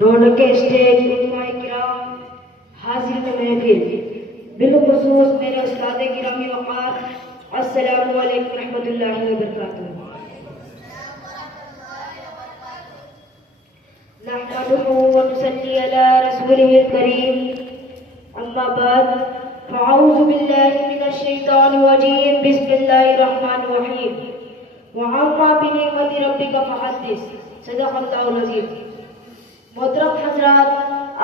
रौनक stage, उलमाए किराम, हाजिर महफिल, बिलखुसूस मेरे उस्ताद गिरामी वक़ार, अस्सलामु अलैकुम रहमतुल्लाहि व बरकातुहू। नहमदुहु व नुसल्ली अला रसूलिहिल करीम, अम्मा बाद, फ़अऊज़ु बिल्लाहि मिनश शैतानिर रजीम, बिस्मिल्लाहिर रहमानिर रहीम, व अम्मा बिनिअमति रब्बिका फ़हद्दिस, सदक़ल्लाहुल अज़ीम। मोहतरम हज़रात,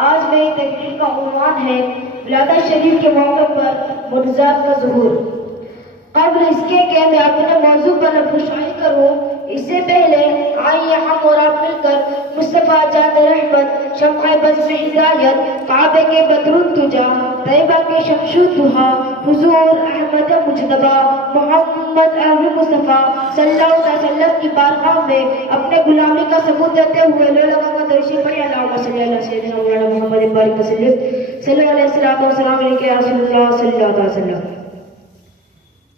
आज मेरी तकरीर का उन्वान है विलादत शरीफ के मौके पर मुअज़्ज़ज़ात का ज़ुहूर। क़ब्ल इसके कि मैं अपने मौजू पर लफ्ज़ करूँ, इससे पहले आइए हम और आप मिलकर मुस्तफ़ा जान रहमत, शम्अ बज़्म हिदायत, काबे के बदरुद्दुजा, तैयबा के शमशुद दुहा, हुज़ूर अहमद मुज्तबा मोहम्मद अरबी मुस्तफ़ा सल्लल्लाहु अलैहि वसल्लम की बारगाह में अपने गुलामी का सबूत देते हुए लोगों का दर्शन पढ़े। अल्लाहुम्मा सल्ली अला सय्यिदिना मौलाना मुहम्मद बारिक वसल्लम सल्लल्लाहु अलैहि वसल्लम के रसूलुल्लाह सल्लल्लाहु अलैहि वसल्लम।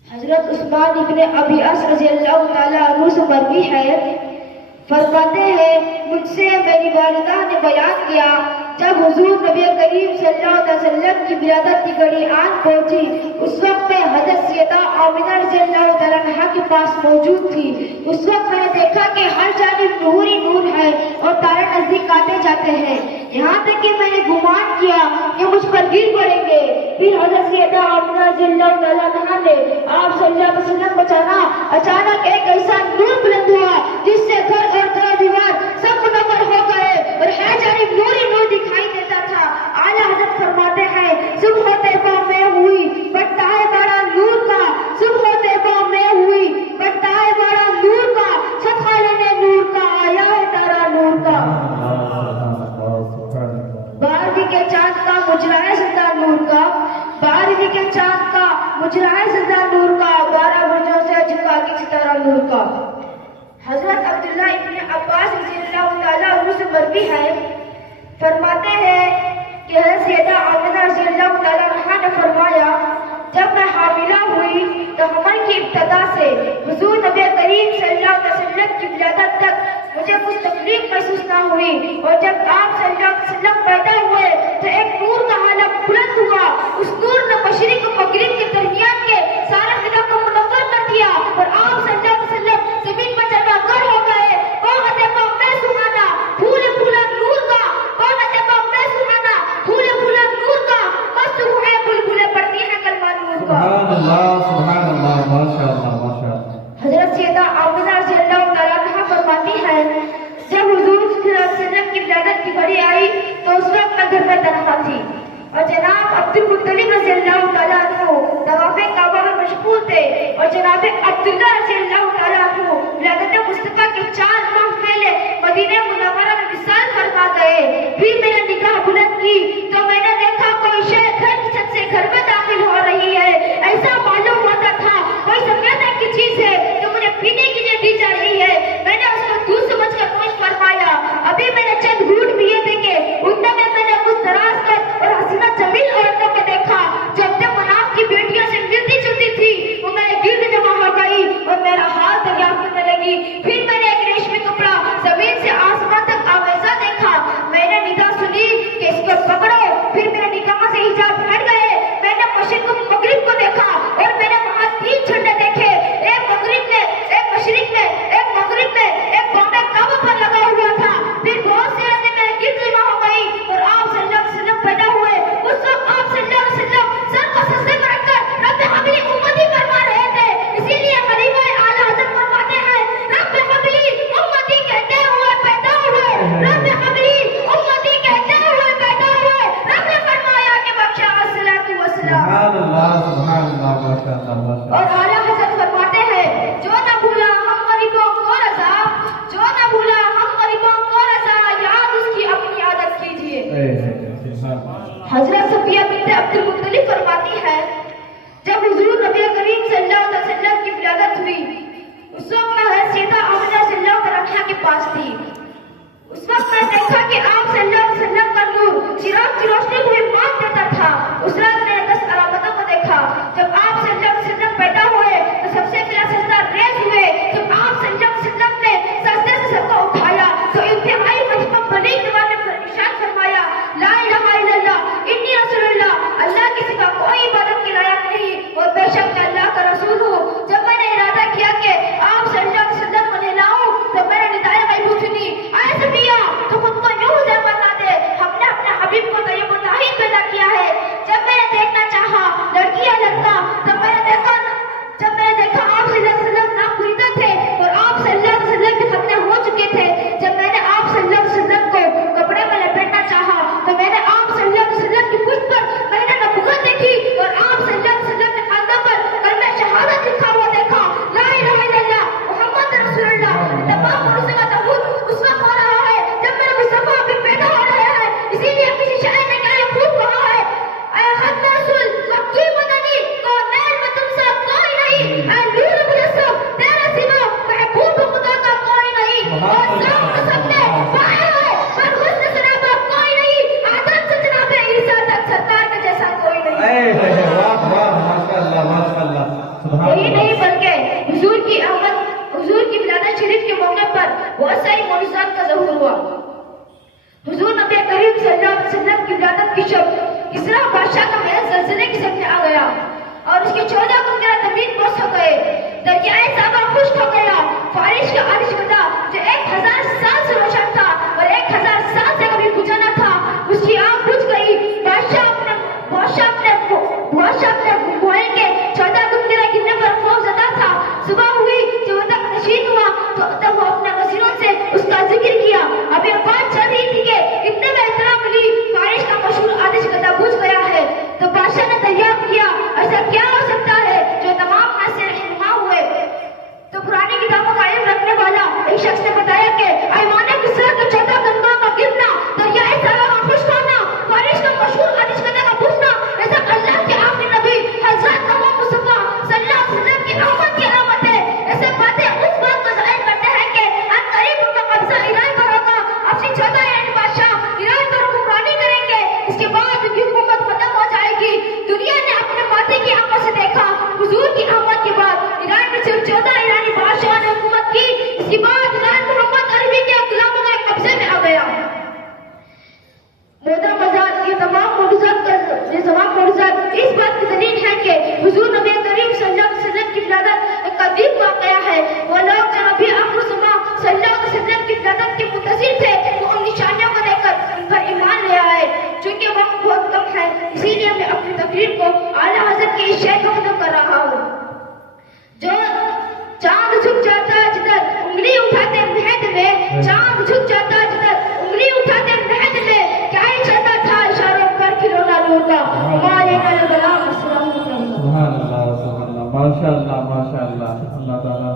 हजरत उस्मान इब्ने अबी अस रज़ियल्लाहु ताला अन्हु से मरवी है, फरमाते हैं मुझसे मेरी वालिदा ने बयान किया, जब हुजूर नबी करीम सल्लल्लाहु अलैहि वसल्लम की विलादत की घड़ी आन पहुंची, उस वक्त मैं हज़रत सैयदा आमिना रज़ियल्लाहु ताला अन्हा के पास मौजूद थी। उस वक्त मैंने देखा कि हर जानिब नूर ही नूर है और तारे नजदीक आते जाते हैं, यहाँ तक कि मैंने गुमान किया कि मुझ पर गिर पड़ेंगे। फिर हज़रत सैयदा आमिना रज़ियल्लाहु ताला अन्हा ने आप सल्लल्लाहु अलैहि वसल्लम बचाना, अचानक एक ऐसा नूर बुलंद हुआ जिससे घर और दीवार सब मुनव्वर हो गए और हर जानिब नूर ही नूर दिखाई देता था। आला हज़रत फरमाते हैं सुबह तैबा में हुई बढ़ता है बड़ा नूर का, सुबह तैबा में हुई बढ़ता है बड़ा नूर का, सदका लेने नूर का आया है तारा नूर का। बारहवीं के चांद का मुजराए ज़िंदा नूर का, बारहवीं के चांद का मुजराए ज़िंदा नूर का, 12 बुर्जों से झुका के सितारा नूर का। हजरत अब्दुल्ला इब्ने अब्बास रज़ियल्लाहु ताला अन्हु से मरवी है, फरमाते हैं कि हज़रत सैयदा आमिना रज़ियल्लाहु ताला अन्हा ने फरमाया, जब मैं हामिला हुई तो हमल की इब्तदा से हुजूर नबी करीम सल्लल्लाहु अलैहि वसल्लम की विलादत तक मुझे कुछ तकलीफ महसूस ना हुई, और जब आप सल्लल्लाहु अलैहि वसल्लम पैदा हुए तो एक नूर का आलम बुलंद हुआ। उस नूर ने मशरिक और मगरिब के दरमियान के सारे फिजा को मुनव्वर कर दिया और आप सल्लल्लाहु अलैहि वसल्लम जमीन पर चढ़कर हो गए। बहुत में सुहाना फूल फूला नूर का, बहुत में सुहाना फूल फूला नूर का, मस्त हुए बुलबुले पड़ती हैं कलमा नूर का। सुभान अल्लाह, माशाअल्लाह माशाअल्लाह। हजरत सैयदा आमिना रज़ियल्लाहु ताला अन्हा फरमाती हैं, जब हुजूर सल्लल्लाहु अलैहि वसल्लम की विलादत की घड़ी आई तो उस वक्त मैं घर में तन्हा थी और जनाब अब्दुल मुत्तलिब रज़ियल्लाहु ताला अन्हु तवाफ़े काबा में मशगूल थे और जनाब अब्दुल्ला रज़ियल्लाहु ताला अन्हु विलादत मुस्तफा के 4 माह पहले मदीने मुनव्वरा में विसाल फरमा गए। फिर मैंने निगाह बुलंद की तो मैंने देखा कोई शय घर की छत से घर में दाखिल हो रही है। ऐसा मालूम होता था कोई सफेद रंग की चीज है जो मुझे पीने के लिए दी जा रही है। मैंने उसको दूध समझकर नोश फरमाया। अभी मैंने चंद घूंट पिए देखे, उनमें मैंने कुछ दराज कर और हसीना जमील औरतों को देखा जो अपने मनाफ की बेटियों से मिलती जुलती थी। वो मेरे गिर्द जमा हो गई और मेरा हाथ दरियाफ्त करने लगी। फिर मैंने एक रेशमी कपड़ा जमीन से आसमान तक आवेजा देखा। मैंने निदा सुनी कि इसको पकड़ो। फिर मेरे निगाह से हिजाब हट गए। मैंने मशरिक और मगरिब को देखा और मैंने वहां 3 झंडे देखे, एक मगरिब में, एक मशरिक में, एक मगरिब में, एक बॉम्बे काबा पर लगा हुआ था। फिर बहुत सी रातें मेरे गिर्द जमा हो गई और आप सल्लल्लाहु अलैहि वसल्लम पैदा हुए। उस वक्त आप सल्लल्लाहु अलैहि वसल्लम सर को सजदे में रखकर रब्बे हबली उम्मती फरमा रहे थे। इसीलिए खलीफा आला हज़रत फरमाते हैं, रब्बे हबली उम्मती कहते हुए पैदा हुए, रब्बे हबली उम्मती कहते हुए पैदा हुए। रब ने फरमाया कि बख्शा अस्सलातु वस्सलाम। सुभान अल्लाह, सुभान अल्लाह, माशाअल्लाह माशाअल्लाह। और आला हज़रत फरमाते हैं, जो न भूला हम गरीबों को रज़ा, जो न भूला हम गरीबों को रज़ा, याद उसकी अपनी आदत कीजिए। हजरत सफिया बिन्त अब्दुल मुत्तलिब फरमाती है, जब हुजूर नबी करीम सल्लल्लाहु अलैहि वसल्लम की विलादत हुई उस वक्त मैं हज़रत सैयदा आमिना रज़ियल्लाहु ताला के पास थी। उस वक्त मैं देखा कि आप सल्लल्लाहु अलैहि वसल्लम का नूर चिराग की रोशनी को भी मान देता था। उस रात मैंने 10 अलामतों को देखा। जब आप सल्लल्लाहु अलैहि वसल्लम पैदा हुए तो सबसे पहला सजदा रेज़ हुए। जब आप सल्लल्लाहु अलैहि वसल्लम ने सजदे से सर को उठाया तो इंतहाई मजबूत बनी जवान ने بے شک اللہ کا رسول ہوں. جب میں نے ارادہ کیا کہ آپ صلی اللہ علیہ وسلم کو نہلاؤں تو میں نے ندائے غیب سنی. اے صفیہ تو خود کو یوں زحمت نہ دے, ہم نے اپنے حبیب کو طیب الطاہر پیدا کیا ہے. جب میں نے دیکھنا چاہا لڑکی یا لڑکا, جب میں نے دیکھا آپ صلی اللہ علیہ وسلم ناپوریدہ تھے اور آپ صلی اللہ علیہ وسلم کے ختنے ہو چکے تھے. جب میں نے آپ صلی اللہ علیہ وسلم کو کپڑے میں لپیٹنا چاہا تو میں نے آپ صلی اللہ علیہ وسلم کی پشت پر میں نے نبوت دیکھی اور آپ صلی اللہ علیہ وسلم کے خاندان پر کلمہ شہادت لکھا ہوا دیکھا, لا الہ الا اللہ محمد رسول اللہ. تمام مروزے کا ثبوت اس وقت ہو رہا ہے جب میرا مصطفیٰ ابھی پیدا ہو رہا ہے. اسی لیے کسی شاعر نے کیا یہ خوب کہا ہے, اے خط رسول مکی مدنی کونین میں تم سا کوئی نہیں, اے نور مجسم تیرے سوا محبوب خدا کا کوئی نہیں. اور سب سب نے پایا ہے پر حسن سنابہ کوئی نہیں, آدم سے جناب عیسیٰ تک سرکار کے جیسا کوئی نہیں. واہ واہ ماشاءاللہ ماشاءاللہ سبحان یہی اللہ. نہیں بلکہ حضور کی آمد, حضور کی ولادت شریف کے موقع پر بہت ساری معجزات کا ظہور ہوا. حضور نبی کریم صلی اللہ علیہ وسلم کی ولادت کی شب کسریٰ بادشاہ کا محل زلزلے کی شکل میں آ گیا اور اس کے 14 کنکرہ زمین بوس ہو گئے. دریائے صحابہ خشک ہو گیا. فارش کا آتش گدا جو 1000 سال سے روشن تھا اور 1000 سال سے کبھی بجھا نہ تھا, اس کی آنکھ بجھ گئی. بادشاہ اپنے گوہے کے 14 کنکرہ گرنے پر خوف زدہ تھا. صبح ہوئی جب وہ تک نشین ہوا تو وہ اپنے وزیروں سے اس کا ذکر کیا. ابھی بات چل رہی تھی کہ اتنے میں اطلاع ملی فارش کا مشہور آتش گدا بجھ گیا ہے. تو بادشاہ نے دریافت کیا ایسا کیا ہو سکتا ہے جو تمام حادثے رہنما ہوئے. تو پرانی کتابوں کا علم رکھنے والا ایک شخص نے بتایا کہ ایوان کسریٰ کے 14 گنگوں کا گرنا, دریائے صحابہ کا خشک ہونا, فارش کا مشہور آتش گدا کا بجھنا, ایسا اللہ کے آخری نبی حضرت محمد مصطفیٰ صلی اللہ علیہ وسلم کی آمد کی علامت ہے. ایسے باتیں اس بات کو ظاہر کرتے ہیں کہ ان قریب ان کا قبضہ ایران پر ہوگا. اپنی 14 ایرانی بادشاہ ایران پر حکمرانی کریں گے. اس کے بعد ان کی حکومت ختم ہو جائے گی. دنیا نے اپنے ماتھے کی آنکھوں سے دیکھا حضور کی آمد کے بعد ایران میں صرف 14 ایرانی بادشاہ نے حکومت کی. اس کے بعد ایران محمد عربی کے غلاموں کے قبضے میں آ گیا. محترم حضرات, یہ تمام معجزات اس بات کی دلیل ہے کہ حضور نبی کریم صلی اللہ علیہ وسلم کی ولادت ایک عظیم واقعہ ہے. وہ لوگ جو نبی آخر الزمان صلی اللہ علیہ وسلم کی ولادت کے منتظر تھے وہ ان نشانیوں کو دیکھ کر ان پر ایمان لے آئے. چونکہ وقت بہت کم ہے اسی لیے میں اپنی تقریر کو اعلیٰ حضرت کی اس شعر کو ختم کر رہا ہوں. جو چاند جھک جاتا جدھر انگلی اٹھاتے مہد میں, چاند جھک جاتا جدھر انگلی اٹھاتے مہد میں, کیا ہی چلتا تھا اشاروں پر کھلونا نور کا. سبحان اللہ سبحان اللہ ماشاءاللہ ماشاءاللہ. اللہ تعالیٰ